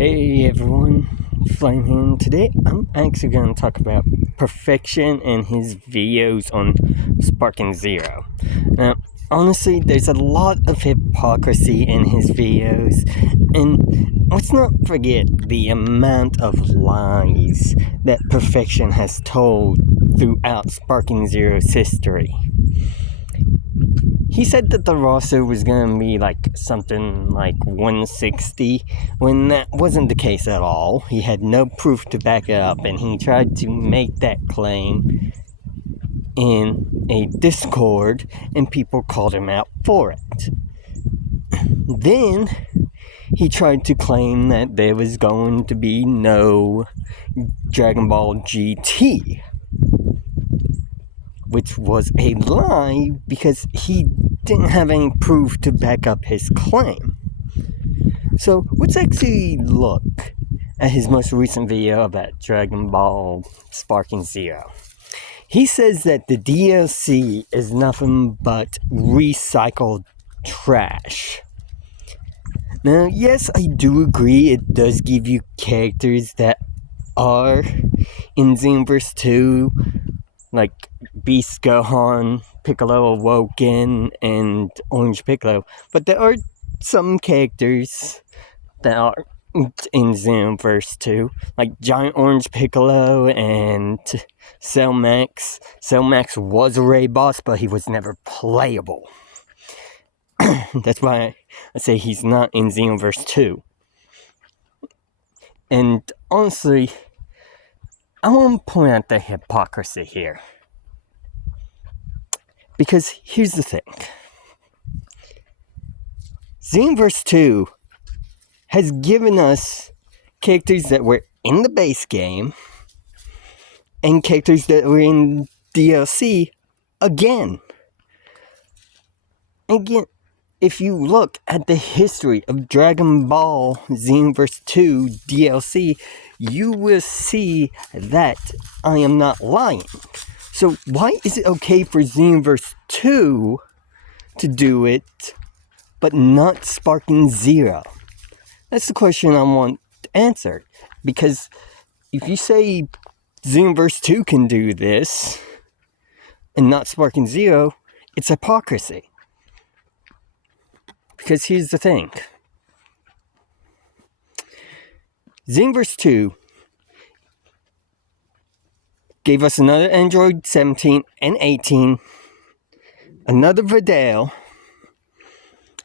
Hey everyone, Flame here. Today I'm actually going to talk about Perfection and his videos on Sparking Zero. Now, honestly, there's a lot of hypocrisy in his videos, and let's not forget the amount of lies that Perfection has told throughout Sparking Zero's history. He said that the roster was going to be something like 160, when that wasn't the case at all. He had no proof to back it up, and he tried to make that claim in a Discord, and people called him out for it. Then, he tried to claim that there was going to be no Dragon Ball GT, which was a lie because he didn't have any proof to back up his claim. So let's actually look at his most recent video about Dragon Ball Sparking Zero. He says that the DLC is nothing but recycled trash. Now, yes, I do agree it does give you characters that are in Xenoverse 2, like Beast Gohan, Piccolo Awoken, and Orange Piccolo. But there are some characters that are in Xenoverse 2, like Giant Orange Piccolo and Cell Max. Cell Max was a raid boss, but he was never playable. That's why I say he's not in Xenoverse 2. And honestly, I want to point out the hypocrisy here. Because here's the thing. Xenoverse 2 has given us characters that were in the base game and characters that were in DLC again. Again, if you look at the history of Dragon Ball Xenoverse 2 DLC, you will see that I am not lying. So why is it okay for Xenoverse 2 to do it, but not Sparking Zero? That's the question I want answered. Because if you say Xenoverse 2 can do this, and not Sparking Zero, it's hypocrisy. Because here's the thing. Xenoverse 2 gave us another Android 17 and 18, another Videl,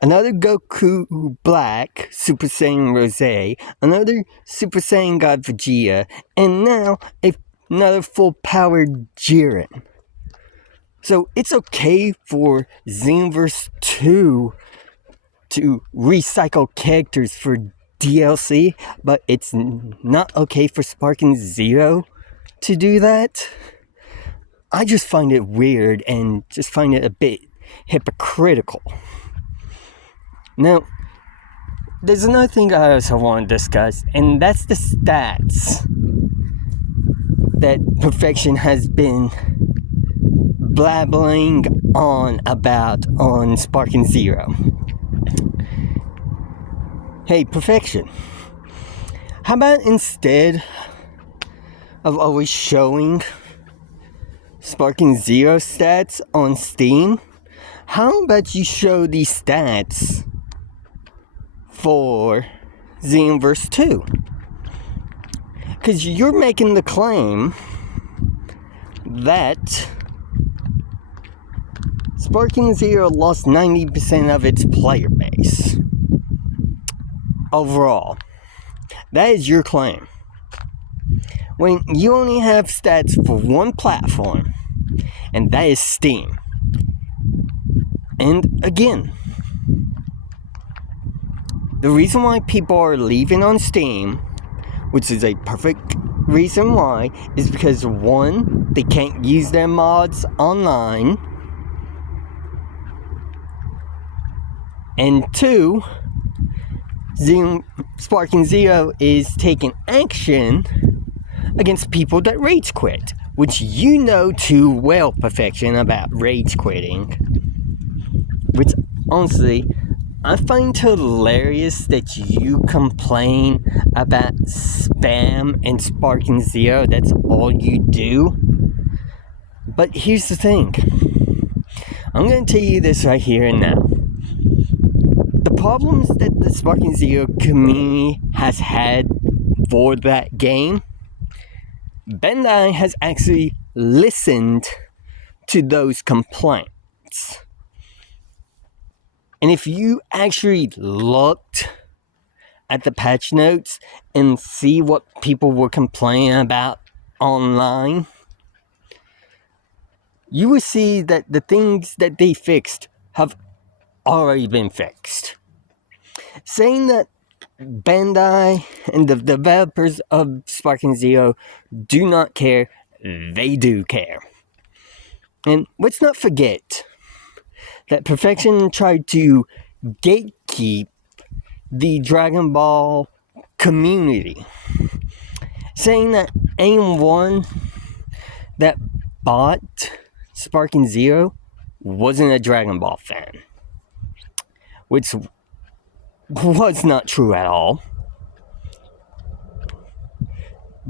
another Goku Black, Super Saiyan Rose, another Super Saiyan God Vegeta, and now another full-powered Jiren. So it's okay for Xenoverse 2 to recycle characters for DLC, but it's not okay for Sparking Zero to do that. I just find it weird and just find it a bit hypocritical. Now, there's another thing I also want to discuss, and that's the stats that Perfection has been blabbling on about on Sparking Zero. Hey, Perfection, how about instead of always showing Sparking Zero stats on Steam, how about you show these stats for Xenoverse 2? Because you're making the claim that Sparking Zero lost 90% of its player base overall. That is your claim. When you only have stats for one platform, and that is Steam. And again, the reason why people are leaving on Steam, which is a perfect reason why, is because one, they can't use their mods online, and two, Sparking Zero is taking action against people that rage quit, which you know too well, Perfection, about rage quitting. Which, honestly, I find hilarious that you complain about spam and Sparking Zero. That's all you do. But here's the thing. I'm going to tell you this right here and now. The problems that the Sparking Zero community has had for that game, Bandai has actually listened to those complaints. And if you actually looked at the patch notes and see what people were complaining about online, you will see that the things that they fixed have already been fixed. Saying that Bandai and the developers of Sparking Zero do not care, they do care. And let's not forget that Perfection tried to gatekeep the Dragon Ball community, saying that anyone that bought Sparking Zero wasn't a Dragon Ball fan, which was not true at all.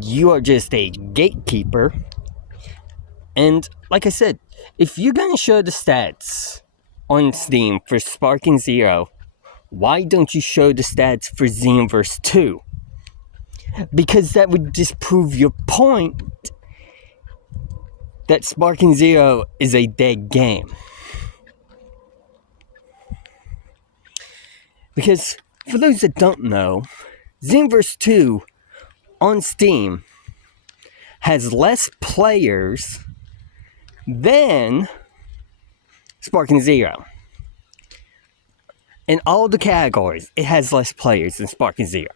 You are just a gatekeeper. And like I said, if you're going to show the stats on Steam for Sparking Zero, why don't you show the stats for Xenoverse 2? Because that would disprove your point that Sparking Zero is a dead game. Because, for those that don't know, Xenoverse 2 on Steam has less players than Sparking Zero. In all the categories, it has less players than Sparking Zero.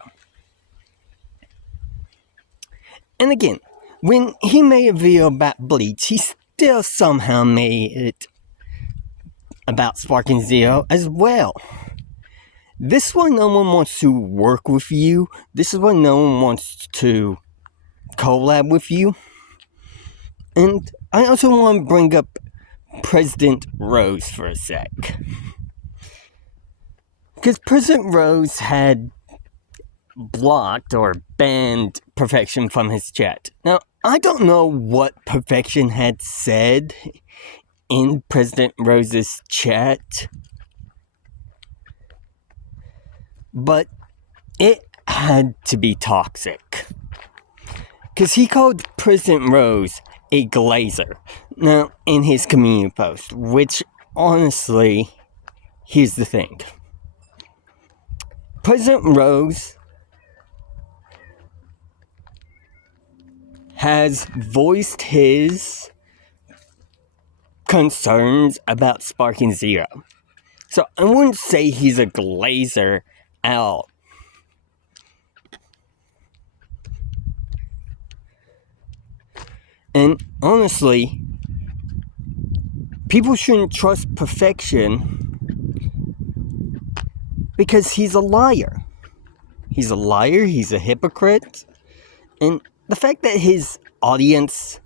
And again, when he made a video about Bleach, he still somehow made it about Sparking Zero as well. This is why no one wants to work with you. This is why no one wants to collab with you. And I also want to bring up President Rose for a sec. Because President Rose had blocked or banned Perfection from his chat. Now, I don't know what Perfection had said in President Rose's chat, but it had to be toxic. Because he called President Rose a glazer. Now, in his community post, which, honestly, here's the thing. President Rose has voiced his concerns about Sparking Zero. So, I wouldn't say he's a glazer at all. And honestly, people shouldn't trust Perfection because he's a liar. He's a liar, he's a hypocrite, and the fact that his audience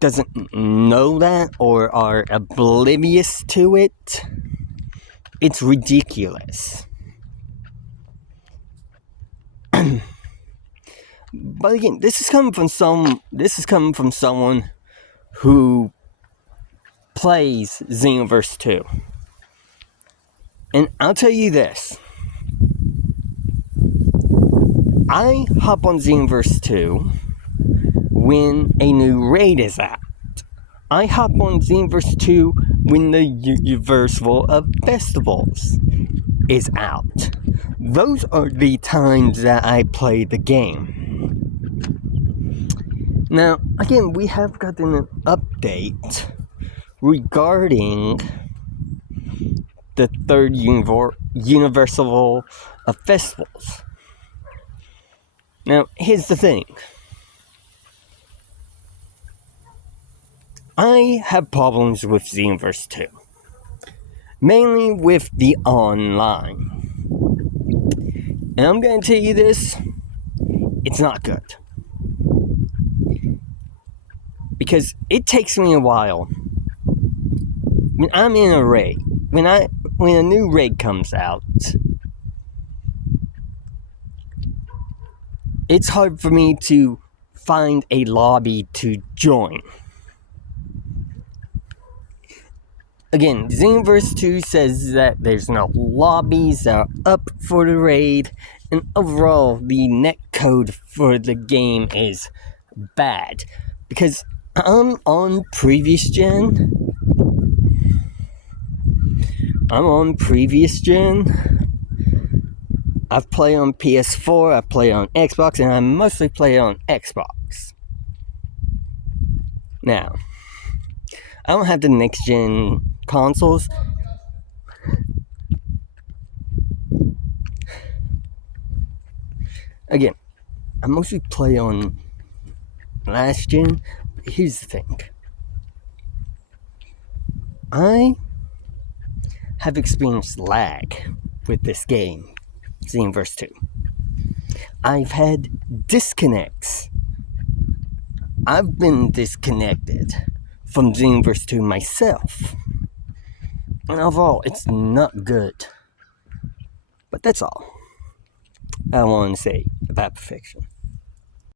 doesn't know that or are oblivious to it, it's ridiculous. But again, this is coming from someone who plays Xenoverse 2. And I'll tell you this. I hop on Xenoverse 2 when a new raid is out. I hop on Xenoverse 2 when the Universal of Festivals is out. Those are the times that I play the game. Now, again, we have gotten an update regarding the third Universal of Festivals. Now, here's the thing. I have problems with Xenoverse 2. Mainly with the online. And I'm going to tell you this, it's not good. Because it takes me a while, when I'm in a raid, when a new raid comes out, it's hard for me to find a lobby to join. Again, Xenoverse 2 says that there's no lobbies that are up for the raid, and overall, the netcode for the game is bad. Because I'm on previous gen. I've played on PS4, I've played on Xbox, and I mostly play on Xbox. Now, I don't have the next gen consoles. Again, I mostly play on last gen. But here's the thing. I have experienced lag with this game, Xenoverse 2. I've had disconnects. I've been disconnected from Xenoverse 2 myself. And overall, it's not good. But that's all I want to say about perfection.